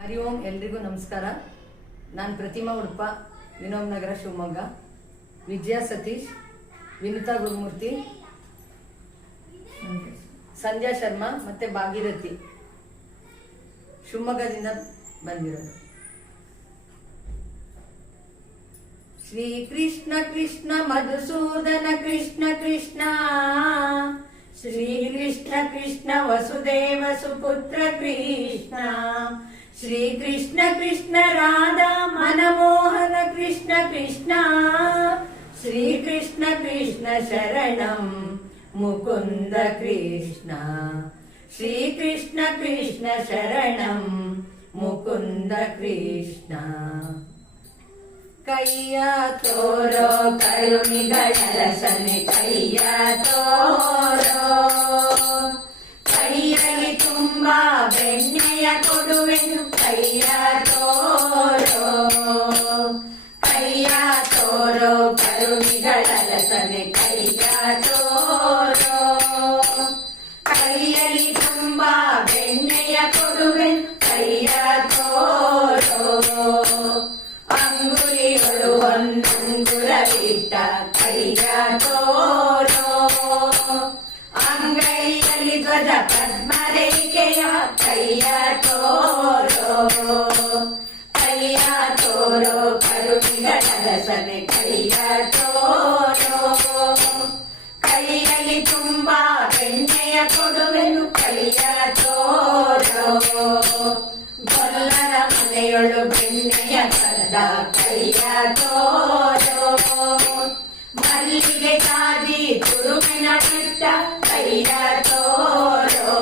ಹರಿ ಓಂ. ಎಲ್ರಿಗೂ ನಮಸ್ಕಾರ. ನಾನು ಪ್ರತಿಮಾ ಉಡುಪ, ವಿನೋಮ್ ನಗರ, ಶಿವಮೊಗ್ಗ. ವಿಜಯ ಸತೀಶ್, ವಿನುತಾ ಗುರುಮೂರ್ತಿ, ಸಂಧ್ಯಾ ಶರ್ಮಾ ಮತ್ತೆ ಭಾಗೀರಥಿ ಶಿವಮೊಗ್ಗದಿಂದ ಬಂದಿರೋದು. ಶ್ರೀ ಕೃಷ್ಣ ಕೃಷ್ಣ ಮಧುಸೂದನ ಕೃಷ್ಣ ಕೃಷ್ಣ, ಶ್ರೀ ಕೃಷ್ಣ ಕೃಷ್ಣ ವಸುದೇವ ಸುಪುತ್ರ ಕೃಷ್ಣ, ಶ್ರೀ ಕೃಷ್ಣ ಕೃಷ್ಣ ರಾಧಾ ಮನಮೋಹನ ಕೃಷ್ಣ ಕೃಷ್ಣ, ಶ್ರೀ ಕೃಷ್ಣ ಕೃಷ್ಣ ಶರಣಂ ಮುಕುಂದ ಕೃಷ್ಣ, ಶ್ರೀ ಕೃಷ್ಣ ಕೃಷ್ಣ ಶರಣಂ ಮುಕುಂದ ಕೃಷ್ಣ. ಕೈಯ ತೋರೋ ಕರುಣಿಗಳರಸನೆ ಕೈಯ ತೋರೋ, ಕೈಯಲ್ಲಿ ತುಂಬಾ ಬೆಣ್ಣೆಯ ಕೊಡುವೆನು ಕೈಯ ತೋರೋ, ಕೈಯ ತೋರೋ ಕರುಣಿಗಳರಸನೆ ಕೈಯ ತೋರೋ, ಕೈಯಲ್ಲಿ ತುಂಬಾ ಬೆಣ್ಣೆಯ ಕೊಡುವೆನು ಕೈಯ ತೋರೋ, ಅಂಗುಲಿಗಳು ಒಂದಂಗುರವಿಟ್ಟ ಕೈಯ ತೋರೋ, ಅಂಗೈಯಲ್ಲಿ ಧ್ವಜ ಪದ್ಮರೇಖೆಯ ಕೈಯ ತೋರೋ, ಕೈಯ ತೋರೋ ಕರುಣಿಗಳರಸನೆ ಕೈಯ ತೋರೋ, ಕೈಯಲ್ಲಿ ತುಂಬಾ ಬೆಣ್ಣೆಯ ಕೊಡುವೆನು ಕೈಯ ತೋರೋ, ಗೊಲ್ಲರ ಮನೆಯೊಳು ಬೆಣ್ಣೆಯ ಕದ ಕೈಯ ತೋರೋ, ಮಲ್ಲಿಗೆ ಕಾದಿ ತುರುವಿನ ಬಿಟ್ಟ ಕೈಯ ತೋರೋ,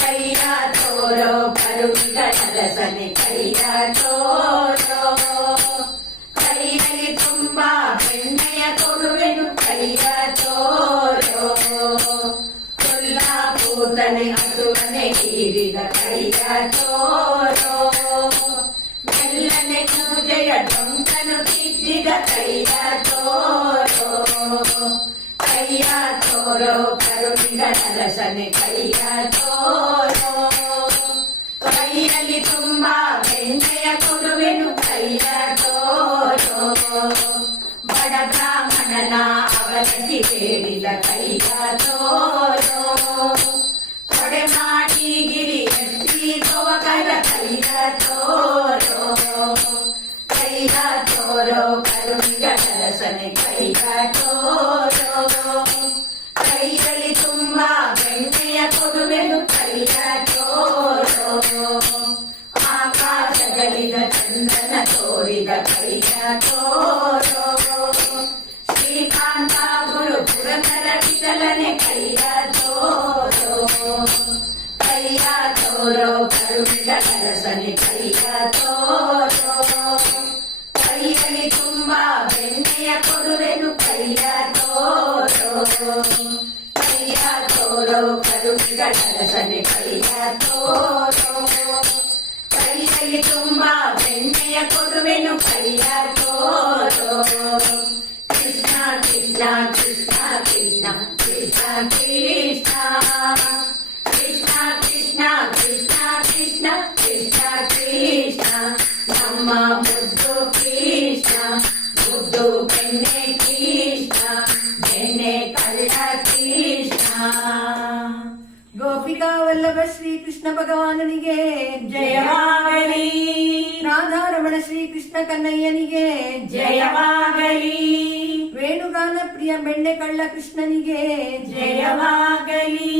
ಕೈಯ ತೋರೋ ಕರುಣಿಗಳರಸನೆ ಕೈಯ ತೋರೋ, ಕೈಯಲ್ಲಿ ತುಂಬಾ ಬೆಣ್ಣೆಯ ಕೊಡುವೆನು ಕೈಯ ತೋರೋ, ಕೊಲ್ಲಾಪೂತನೆ ಹಸುವನೆ ಹೀರಿದ ಕೈಯ ತೋರೋ, ಮೆಲ್ಲನೆ ಪೂಜೆಯ ಡೊಂಕನು ತಿದ್ದಿದ ಕೈಯ ತೋರೋ, ಕೈಯ ತೋರೋ ಕರುಣಿಗಳರಸನೆ ಕೈಯ ತೋರೋ, ಕೈಯಲ್ಲಿ ತುಂಬಾ ಬೆಣ್ಣೆಯ ಕೊಡುವೆನು ಕೈಯ ತೋರೋ, ಬಡ ಬ್ರಾಹ್ಮಣನ ಅವಲಕ್ಕಿ ಬೇಡಿದ ಕೈಯ ತೋರೋ, ಕೊಡೆ ಮಾಡಿ ಗಿರಿ ಎತ್ತಿ ಗೋವಕರ ಕೈಯ ತೋರೋ, ಕೈಯ ತೋರೋ ಕರುಣಿಗಳರಸನೆ ಕೈಯ ತೋರೋ, ಕೈಯಲ್ಲಿ ತುಂಬಾ ಬೆಣ್ಣೆಯ ಕೊಡುವೆನು ಕೈಯ ತೋರೋ, ಆಕಾಶಗಳಿದ ಚಂದನ ತೋರಿದ ಕೈಯ ತೋರೋ, ಶ್ರೀಕಾಂತ ಗುರು ಪುರಂದರ ವಿಠಲನೆ ಕೈಯ ತೋರೋ, ಕೈಯ ತೋರೋ ಕರುಣಿಗಳರಸನೆ ಕೈಯ ತೋರೋ, ಕೈಯಲ್ಲಿ ತುಂಬಾ ಬೆಣ್ಣೆಯ ಕೊಡುವೆನು ಕೈಯ ತೋರೋ, ಕೈಯ ತೋರೋ ಕರುಣಿಗಳರಸನೆ ಕೈಯ ತೋರೋ, ಕೈಯಲ್ಲಿ ತುಂಬಾ ಬೆಣ್ಣೆಯ ಕೊಡುವೆನು ಕೈಯ ತೋರೋ, ಕೃಷ್ಣ ಕೃಷ್ಣ ಕೃಷ್ಣ ಕೃಷ್ಣ ಕೃಷ್ಣ ಕೃಷ್ಣ, ಕೃಷ್ಣ ಕೃಷ್ಣ ಕೃಷ್ಣ ಕೃಷ್ಣ ಕೃಷ್ಣ ಕೃಷ್ಣ, ನಮ್ಮ ಮುದ್ದು ಕೃಷ್ಣ, ಮುದ್ದು ಬೆಣ್ಣೆ ಕೃಷ್ಣ, ಬೆಣ್ಣೆ ಕಳ್ಳ ಕೃಷ್ಣ. ಗೋಪಿಕಾ ವಲ್ಲಭ ಶ್ರೀ ಕೃಷ್ಣ ಭಗವಾನನಿಗೆ ಜಯವಾಗಲಿ, ರಾಧಾರಮಣ ಶ್ರೀ ಕೃಷ್ಣ ಕನ್ನಯ್ಯನಿಗೆ ಜಯವಾಗಲಿ, ವೇಣುಗಾನ ಪ್ರಿಯ ಬೆಣ್ಣೆ ಕಳ್ಳ ಕೃಷ್ಣನಿಗೆ ಜಯವಾಗಲಿ.